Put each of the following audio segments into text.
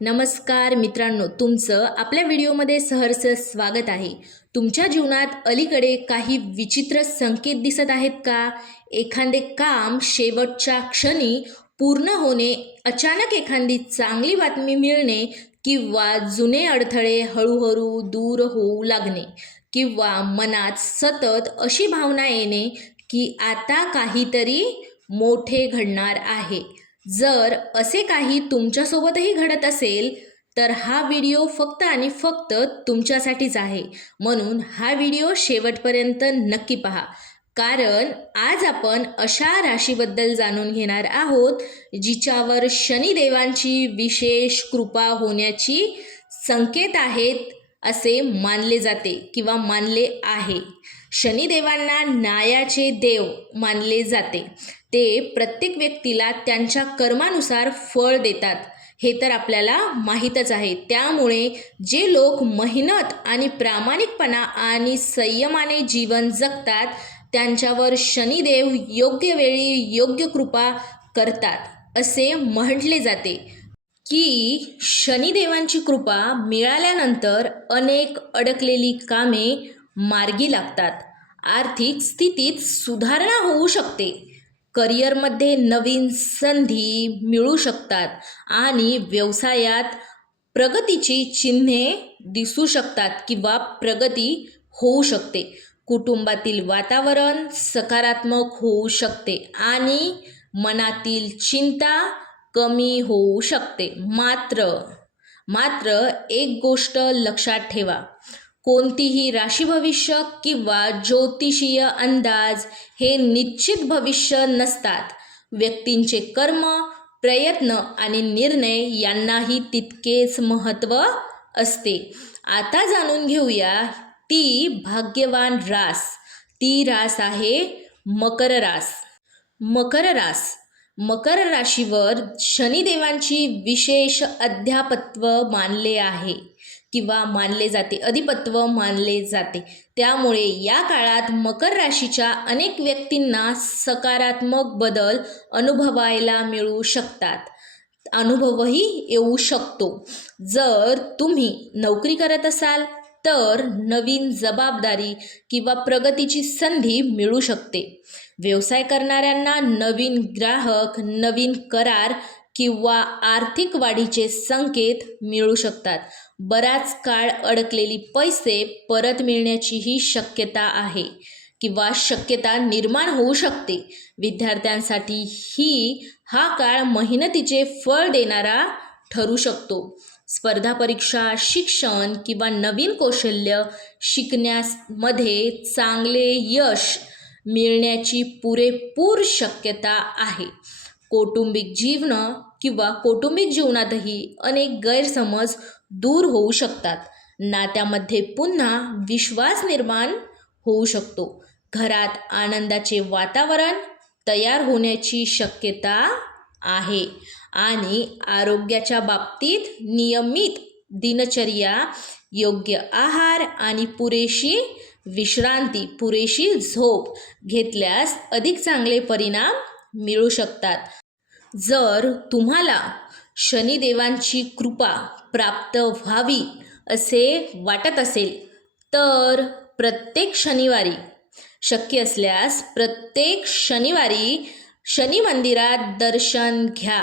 नमस्कार मित्रांनो, तुमचं आपल्या व्हिडिओमध्ये सहर्ष स्वागत आहे। तुमच्या जीवनात अलीकडे काही विचित्र संकेत दिसत आहेत का? एखादे काम शेवटच्या क्षणी पूर्ण होणे, अचानक एखादी चांगली बातमी मिळणे किंवा जुने अडथळे हळूहळू दूर होऊ लागणे किंवा मनात सतत अशी भावना येणे की आता काहीतरी मोठे घडणार आहे। जर असे काही तुमच्यासोबतही घडत असेल तर हा व्हिडिओ फक्त आणि फक्त तुमच्यासाठीच आहे। म्हणून हा व्हिडिओ शेवटपर्यंत नक्की पहा, कारण आज आपण अशा राशीबद्दल जाणून घेणार आहोत जिच्यावर शनिदेवांची विशेष कृपा होण्याची संकेत आहेत असे मानले जाते किंवा मानले आहे। शनिदेवांना न्यायाचे देव मानले जाते। ते प्रत्येक व्यक्तीला त्यांच्या कर्मानुसार फळ देतात, हे तर आपल्याला माहीतच आहे। त्यामुळे जे लोक मेहनत आणि प्रामाणिकपणा आणि संयमाने जीवन जगतात त्यांच्यावर शनिदेव योग्य वेळी योग्य कृपा करतात असे म्हटले जाते की शनिदेवांची कृपा मिळाल्यानंतर अनेक अडकलेली कामे मार्गी लागतात, आर्थिक स्थितीत सुधारणा होऊ शकते, करिअरमध्ये नवीन संधी मिळू शकतात आणि व्यवसायात प्रगतीची चिन्हे दिसू शकतात किंवा प्रगती होऊ शकते। कुटुंबातील वातावरण सकारात्मक होऊ शकते आणि मनातील चिंता कमी होऊ शकते। मात्र एक गोष्ट लक्षात ठेवा, कोणतीही राशी भविष्य किंवा ज्योतिषीय अंदाज हे निश्चित भविष्य नसतात। व्यक्तींचे कर्म, प्रयत्न आणि निर्णय यांनाही तितकेच महत्त्व असते। आता जाणून घेऊया ती भाग्यवान रास। ती रास आहे मकर रास। मकर राशीवर शनिदेवांची विशेष अधिपत्व मानले आहे किंवा मानले जाते, अधिपत्व मानले जाते। त्यामुळे या काळात मकर राशीच्या अनेक व्यक्तींना सकारात्मक बदल अनुभवायला मिळू शकतात, अनुभवही येऊ शकतो। जर तुम्ही नोकरी करत असाल तर नवीन जबाबदारी किंवा प्रगतीची संधी मिळू शकते। व्यवसाय करणाऱ्यांना नवीन ग्राहक, नवीन करार किंवा आर्थिक वाढीचे संकेत मिळू शकतात। बराच काळ अडकलेली पैसे परत मिळण्याचीही शक्यता आहे किंवा शक्यता निर्माण होऊ शकते। विद्यार्थ्यांसाठी हा काळ मेहनतीचे फळ देणारा ठरू शकतो। स्पर्धा परीक्षा, शिक्षण किंवा नवीन कौशल्य शिकण्यामध्ये चांगले यश मिळण्याची पुरेपूर शक्यता आहे। कौटुंबिक जीवनातही अनेक गैरसमज दूर होऊ शकतात। नात्यामध्ये पुन्हा विश्वास निर्माण होऊ शकतो। घरात आनंदाचे वातावरण तयार होण्याची शक्यता आहे आणि आरोग्याच्या बाबतीत नियमित दिनचर्या, योग्य आहार आणि पुरेशी विश्रांती, पुरेशी झोप घेतल्यास अधिक चांगले परिणाम मिळू शकतात। जर तुम्हाला शनिदेवांची कृपा प्राप्त व्हावी असे वाटत असेल तर प्रत्येक शनिवारी, शक्य असल्यास प्रत्येक शनिवारी शनी मंदिरात दर्शन घ्या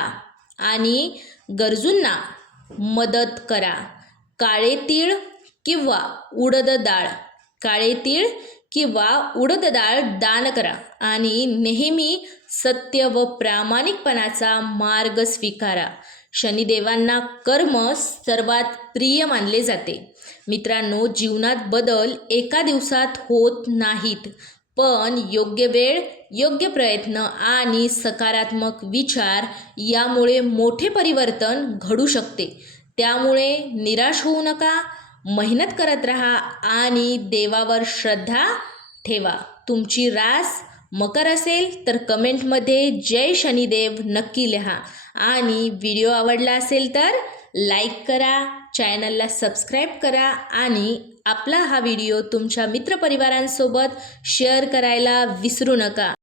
आणि गरजूंना मदत करा। काळे तीळ किंवा उडद डाळ दान करा आणि नेहमी सत्य व प्रामाणिकपणाचा मार्ग स्वीकारा। शनिदेवांना कर्म सर्वात प्रिय मानले जाते। मित्रांनो, जीवनात बदल एका दिवसात होत नाहीत, पण योग्य वेळ, योग्य प्रयत्न आणि सकारात्मक विचार यामुळे मोठे परिवर्तन घडू शकते। त्यामुळे निराश होऊ नका, मेहनत करत राहा आणि देवावर श्रद्धा ठेवा। तुमची रास मकर असेल तर कमेंटमध्ये जय शनिदेव नक्की लिहा आणि व्हिडिओ आवडला असेल तर लाईक करा, चॅनलला सबस्क्राईब करा आणि आपला हा व्हिडिओ तुमच्या मित्रपरिवारांसोबत शेअर करायला विसरू नका।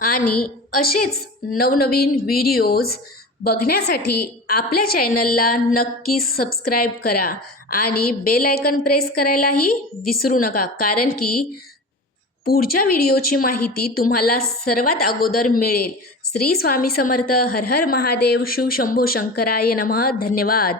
आणि असेच नवनवीन व्हिडिओज बघण्यासाठी आपल्या चॅनलला नक्की सबस्क्राईब करा आणि बेल आयकन प्रेस करायलाही विसरू नका, कारण की पुढच्या व्हिडिओची माहिती तुम्हाला सर्वात अगोदर मिळेल. श्री स्वामी समर्थ. हर हर महादेव. शिव शंभो शंकराय नमः. धन्यवाद.